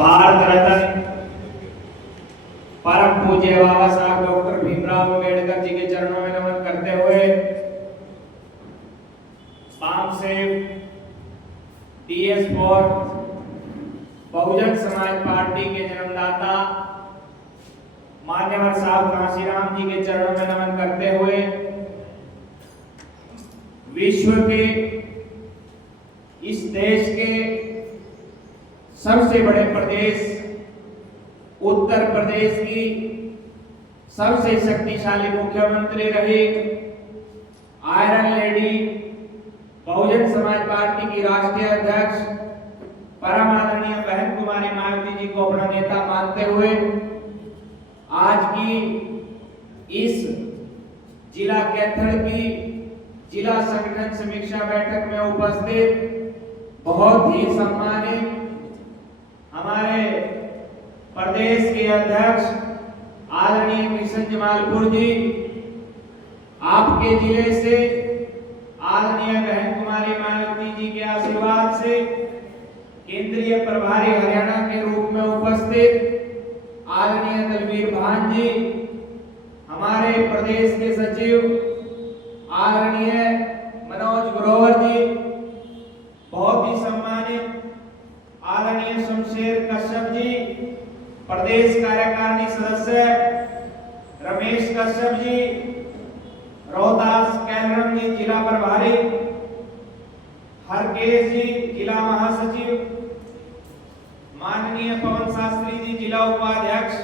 भारत रत्न परम पूज्य बाबा साहब डॉक्टर भीमराव अम्बेडकर जी के चरणों में नमन करते हुए DS for Bahujan Samaj party के जन्मदाता मान्यवर साहब काशीराम जी के चरणों में नमन करते हुए विश्व के इस देश के सबसे बड़े प्रदेश उत्तर प्रदेश की सबसे शक्तिशाली मुख्यमंत्री रही iron lady Bahujan Samaj party की राष्ट्रीय अध्यक्ष परम आदरणीय बहन कुमारी मायावती जी को अपना नेता मानते हुए आज की इस जिला कैथल की जिला संगठन समीक्षा बैठक में उपस्थित बहुत ही सम्मानित हमारे प्रदेश के अध्यक्ष आदरणीय कृष्ण जमालपुर जी, आपके जिले से आदरणीय बहन कुमारी मायावती जी के आशीर्वाद से केंद्रीय प्रभारी हरियाणा के रूप में उपस्थित आदरणीय दलवीर भान जी, हमारे प्रदेश के सचिव आदरणीय मनोज ग्रोवर जी, बहुत ही सम्मानित आदरणीय शमशेर कश्यप जी, प्रदेश कार्यकारिणी सदस्य रमेश कश्यप जी, रोहतास कैलरम जी जिला प्रभारी, हरकेश जी जिला महासचिव, माननीय पवन शास्त्री जी जिला उपाध्यक्ष,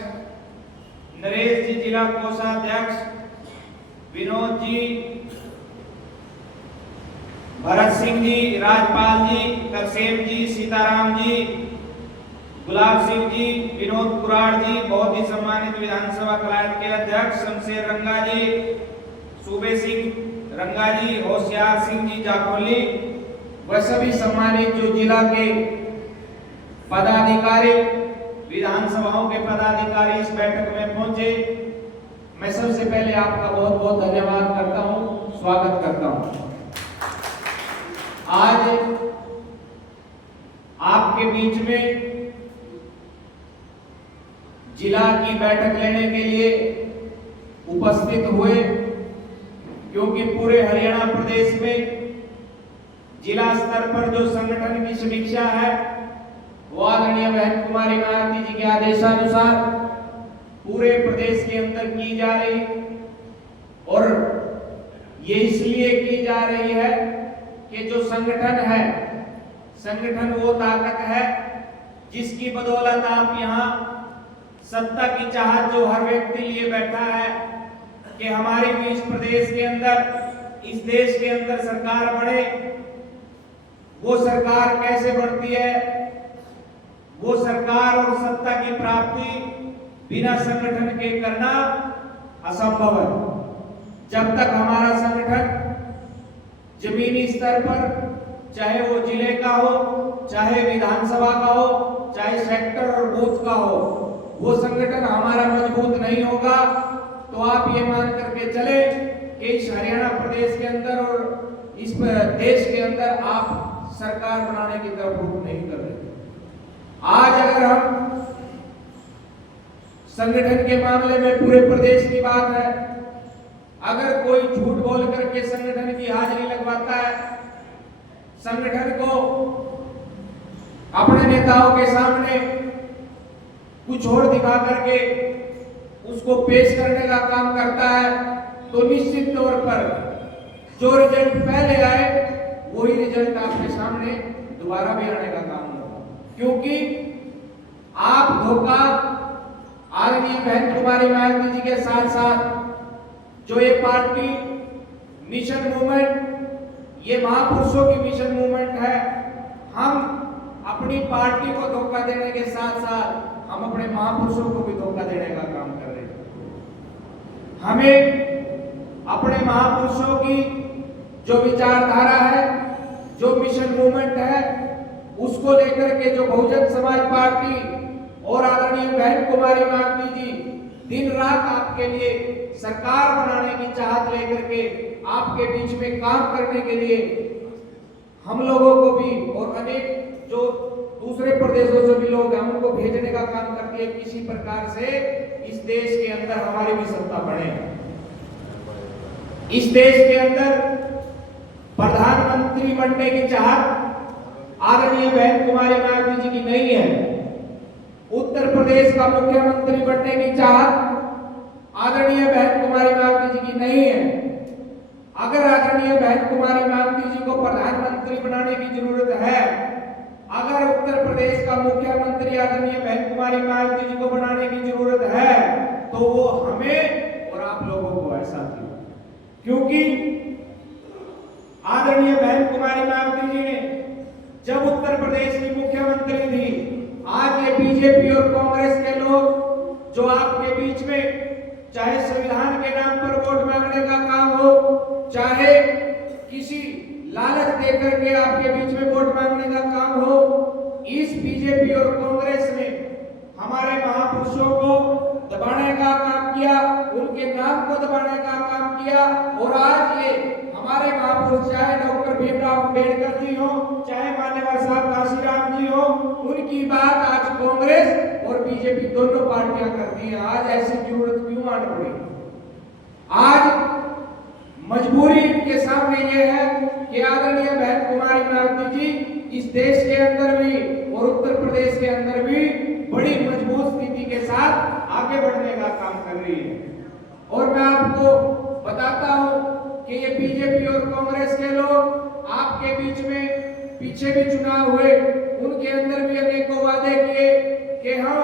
नरेश जी जिला कोषाध्यक्ष, विनोद जी, भरत सिंह जी, राजपाल जी, करसेम जी, सीताराम जी, गुलाब सिंह जी, विनोद कुराड़ जी, बहुत ही सम्मानित विधानसभा कलायत के अध्यक्ष शमशेर रंगा जी, सूबे सिंह रंगा जी, होशियार सिंह जी जाखोली, वह सभी सम्मानित जो जिला के पदाधिकारी विधानसभाओं के पदाधिकारी इस बैठक में पहुंचे, मैं सबसे पहले आपका बहुत बहुत धन्यवाद करता हूं, स्वागत करता हूं। आज आपके बीच में जिला की बैठक लेने के लिए उपस्थित हुए, क्योंकि पूरे हरियाणा प्रदेश में जिला स्तर पर जो संगठन की समीक्षा है वो आदरणीय बहन कुमारी मायावती जी के आदेशानुसार पूरे प्रदेश के अंदर की जा रही, और ये इसलिए की जा रही है कि जो संगठन है, संगठन वो ताकत है जिसकी बदौलत आप यहाँ सत्ता की चाहत जो हर व्यक्ति लिए बैठा है कि हमारी भी इस प्रदेश के अंदर इस देश के अंदर सरकार बने। वो सरकार कैसे बढ़ती है? वो सरकार और सत्ता की प्राप्ति बिना संगठन के करना असंभव है। जब तक हमारा संगठन जमीनी स्तर पर, चाहे वो जिले का हो, चाहे विधानसभा का हो, चाहे सेक्टर और बूथ का हो, वो संगठन हमारा मजबूत नहीं होगा तो आप ये मान करके चले कि इस हरियाणा प्रदेश के अंदर और इस देश के अंदर आप सरकार बनाने की तरफ रुख नहीं कर रहे। आज अगर हम संगठन के मामले में पूरे प्रदेश की बात है, अगर कोई झूठ बोल करके संगठन की हाजिरी लगवाता है, संगठन को अपने नेताओं के सामने कुछ और दिखा करके उसको पेश करने का काम करता है, तो निश्चित तौर पर जो रिजल्ट पहले आए वही रिजल्ट आपके सामने दोबारा भी आने का काम होगा। क्योंकि आप धोखा आदरणीय बहन कुमारी मायावती जी के साथ साथ जो ये पार्टी मिशन मूवमेंट, ये महापुरुषों की मिशन मूवमेंट है, हम अपनी पार्टी को धोखा देने के साथ साथ हम अपने महापुरुषों को भी धोखा देने का काम कर रहे हैं। हमें अपने महापुरुषों की जो विचारधारा है, जो मिशन मूवमेंट है, उसको लेकर के जो बहुजन समाज पार्टी और आदरणीय बहन कुमारी मायावती जी दिन रात आपके लिए सरकार बनाने की चाहत लेकर के आपके बीच में काम करने के लिए हम लोगों को भी और अनेक जो दूसरे प्रदेशों से भी लोग हैं उनको भेजा करके किसी प्रकार से इस देश के अंदर हमारी भी सत्ता बढ़े। इस देश के अंदर प्रधानमंत्री बनने की चाहत आदरणीय बहन कुमारी मायावती जी की नहीं है। उत्तर प्रदेश का मुख्यमंत्री बनने की चाहत आदरणीय बहन कुमारी मायावती जी की नहीं है। अगर आदरणीय बहन कुमारी मायावती जी को प्रधानमंत्री बनाने की जरूरत है, अगर उत्तर प्रदेश का मुख्यमंत्री आदरणीय बहन कुमारी मायावती जी को बनाने की जरूरत है, तो वो हमें और आप लोगों को ऐसा थी। क्योंकि आदरणीय बहन कुमारी मायावती जी ने जब उत्तर प्रदेश की मुख्यमंत्री थी, आज ये बीजेपी और कांग्रेस के लोग जो आपके बीच में चाहे संविधान के नाम पर वोट मांगने का काम हो, चाहे किसी लालच देकर के आपके बीच में वोट मांगने का काम हो, इस बीजेपी और कांग्रेस ने हमारे महापुरुषों को दबाने का काम किया, उनके नाम को दबाने का काम किया। और आज ये हमारे महापुरुष चाहे डॉक्टर भीमराव अंबेडकर जी हो, चाहे मान्यवर साहब काशीराम जी हो, उनकी बात आज कांग्रेस और बीजेपी दोनों पार्टियां करती हैं। आज ऐसी जरूरत क्यों आनी पड़ी? आज मजबूरी इनके सामने यह है कि आदरणीय बहन कुमारी मायावती जी इस देश के अंदर भी और उत्तर प्रदेश के अंदर भी बड़ी मजबूत स्थिति के साथ आगे बढ़ने का काम कर रही है। और मैं आपको बताता हूं कि ये बीजेपी और कांग्रेस के लोग आपके बीच में पीछे भी चुनाव हुए, उनके अंदर भी अनेकों वादे किए कि हम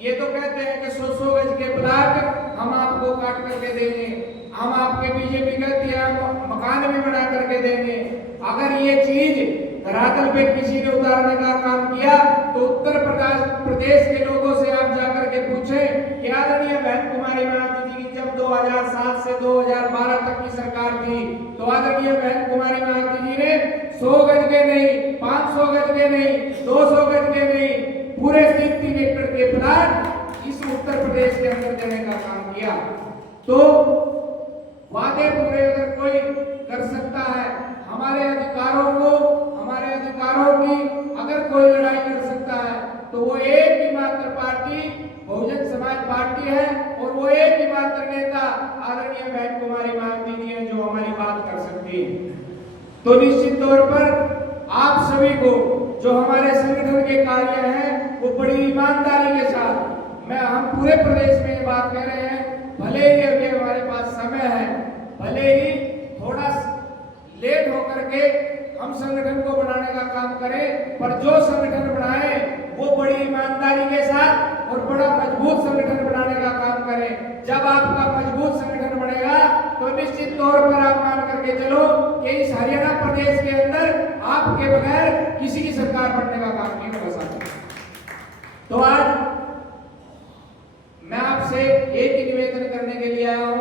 ये तो कहते हैं कि 100 गज के प्लाट हम आपको काट करके देंगे, हम आपके बीजेपी कहती है मकान भी बना करके देंगे। अगर ये चीज धरातल पे किसी ने उतारने का काम किया तो उत्तर प्रदेश के लोगों से आप जाकर के पूछें कि आदरणीय बहन कुमारी मायावती जी की जब 2007 से 2012 तक की सरकार थी, तो आदरणीय बहन कुमारी मायावती जी ने 100 गज के नहीं, 500 गज के नहीं, 200 गज के नहीं, पूरे 3 एकड़ के प्लाट इस उत्तर प्रदेश के अंदर देने का काम किया। तो वादे पूरे अगर कोई कर सकता है, हमारे अधिकारों की अगर कोई लड़ाई कर सकता है, तो वो एक ही मात्र पार्टी बहुजन समाज पार्टी है और वो एक ही मात्र नेता आदरणीय बहन कुमारी मायावती जी है जो हमारी बात कर सकती है। तो निश्चित तौर पर आप सभी को जो हमारे संगठन के कार्य हैं वो बड़ी ईमानदारी के साथ हम पूरे प्रदेश में ये बात कह रहे हैं। भले ही अभी हमारे पास समय है, भले ही थोड़ा लेट होकर के हम संगठन को बनाने का काम करें, पर जो संगठन बनाए वो बड़ी ईमानदारी के साथ और बड़ा मजबूत संगठन बनाने का काम करें। जब आपका मजबूत संगठन बनेगा तो निश्चित तौर पर आप मान करके चलो कि इस हरियाणा प्रदेश के अंदर आपके बगैर किसी की सरकार बनने का काम नहीं हो सकता। तो आज मैं आपसे एक ही निवेदन करने के लिए आया हूं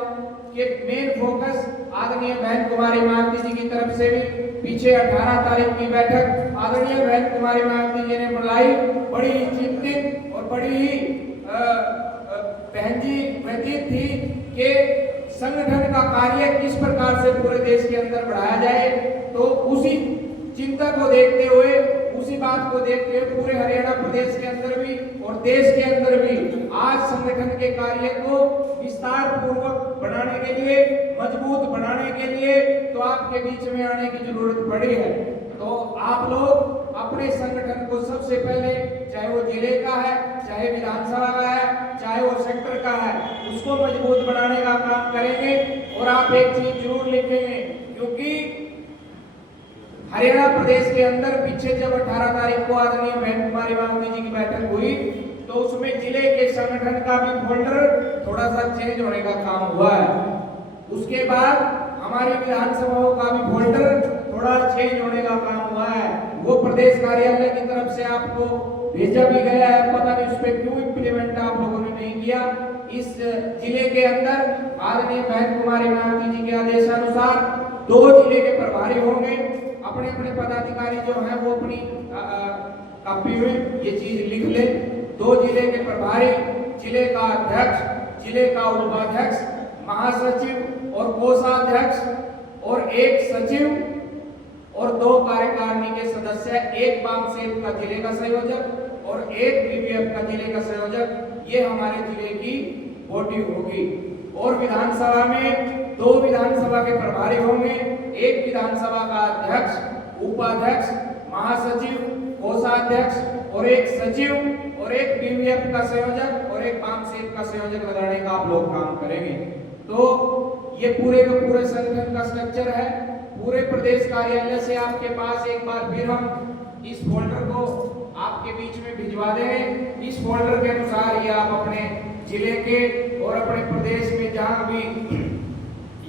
कि मेन फोकस आदरणीय बहन कुमारी मायावती जी की तरफ से भी पीछे 18 तारीख की बैठक आदरणीय बहन कुमारी मायावती जी ने बुलाई, बड़ी चिंतित और बड़ी ही बहन जी व्यतीत थी कि संगठन का कार्य किस प्रकार से पूरे देश के अंदर बढ़ाया जाए। तो उसी चिंता को देखते हुए, उसी बात को देखते हुए पूरे हरियाणा प्रदेश के अंदर भी और देश के अंदर भी आज संगठन के कार्य को विस्तार पूर्वक बनाने के लिए, मजबूत बनाने के लिए तो आपके बीच में आने की जरूरत पड़ी है। तो आप लोग अपने संगठन को सबसे पहले, चाहे वो जिले का है, चाहे विधानसभा का है, चाहे वो सेक्टर का है, उसको मजबूत बनाने का काम करेंगे। और आप एक चीज जरूर लिखेंगे, क्योंकि हरियाणा प्रदेश के अंदर पीछे जब 18 तारीख को आदरणीय बहन कुमारी मायावती जी की बैठक हुई तो उसमें जिले के संगठन का भी फोल्डर थोड़ा सा चेंज होने का काम हुआ है। उसके बाद हमारी विधानसभाओं का भी फोल्डर थोड़ा चेंज होने का काम हुआ है। वो प्रदेश कार्यालय की तरफ से आपको भेजा भी गया है, पता नहीं उस पर क्यों इम्प्लीमेंट आप लोगों ने नहीं किया। इस जिले के अंदर आदरणीय बहन कुमारी मायावती जी के आदेशानुसार 2 जिले के प्रभारी होंगे। अपने अपने पदाधिकारी जो हैं वो अपनी कॉपी में ये चीज लिख ले। 2 जिले के प्रभारी, जिले का अध्यक्ष, जिले का उपाध्यक्ष, महासचिव और कोषाध्यक्ष और 1 सचिव और 2 कार्यकारिणी के सदस्य, 1 वामसेन का जिले का संयोजक और एक बीवीएफ का जिले का संयोजक, ये हमारे जिले की वोटिंग होगी। और विधानसभा में 2 विधानसभा के प्रभारी होंगे, एक विधानसभा का अध्यक्ष, उपाध्यक्ष, महासचिव, कोषाध्यक्ष और एक सचिव और एक बीवीएफ का संयोजक और एक पामसेप का संयोजक लगाने का आप लोग काम करेंगे। तो ये पूरे का पूरे संगठन का स्ट्रक्चर है। पूरे प्रदेश कार्यालय से आपके पास एक बार फिर हम इस फोल्डर को आपके बीच में भिजवा देंगे। इस फोल्डर के अनुसार ये आप अपने जिले के और अपने प्रदेश में जहां भी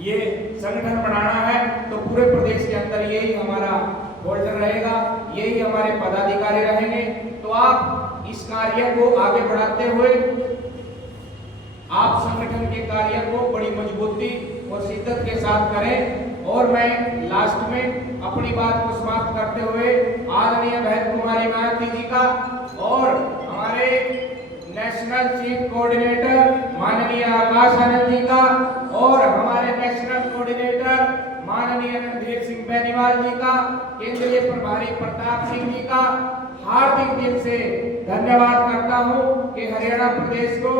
ये संगठन बनाना है तो पूरे प्रदेश के अंदर यही हमारा फोल्डर रहेगा, यही हमारे पदाधिकारी रहेंगे। तो आप इस कार्य को आगे बढ़ाते हुए आप संगठन के कार्य को बड़ी मजबूती और शिद्दत के साथ करें। और मैं लास्ट में अपनी बात को समाप्त करते हुए आदरणीय बहन कुमारी मायावती जी का और हमारे नेशनल चीफ कोऑर्डिनेटर माननीय आकाश आनंद जी का और हमारे नेशनल कोऑर्डिनेटर माननीय रणधीर सिंह बेनीवाल जी का, केंद्रीय प्रभारी प्रताप सिंह जी का हार्दिक दिल से धन्यवाद करता हूं कि हरियाणा प्रदेश को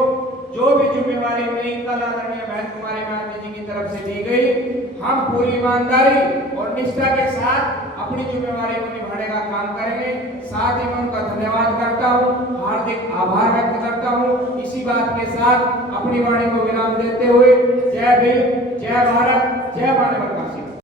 जो भी जिम्मेवारी नई कल आदरणीय बहन कुमारी मायावती जी की तरफ से दी गई, हम पूरी ईमानदारी और निष्ठा के साथ अपनी जिम्मेवारी को निभाने का काम करेंगे। साथ ही मैं उनका धन्यवाद करता हूं, हार्दिक आभार व्यक्त करता हूं। इसी बात के साथ अपनी वाणी को विराम देते हुए जय भीम, जय भारत, जय मानवता।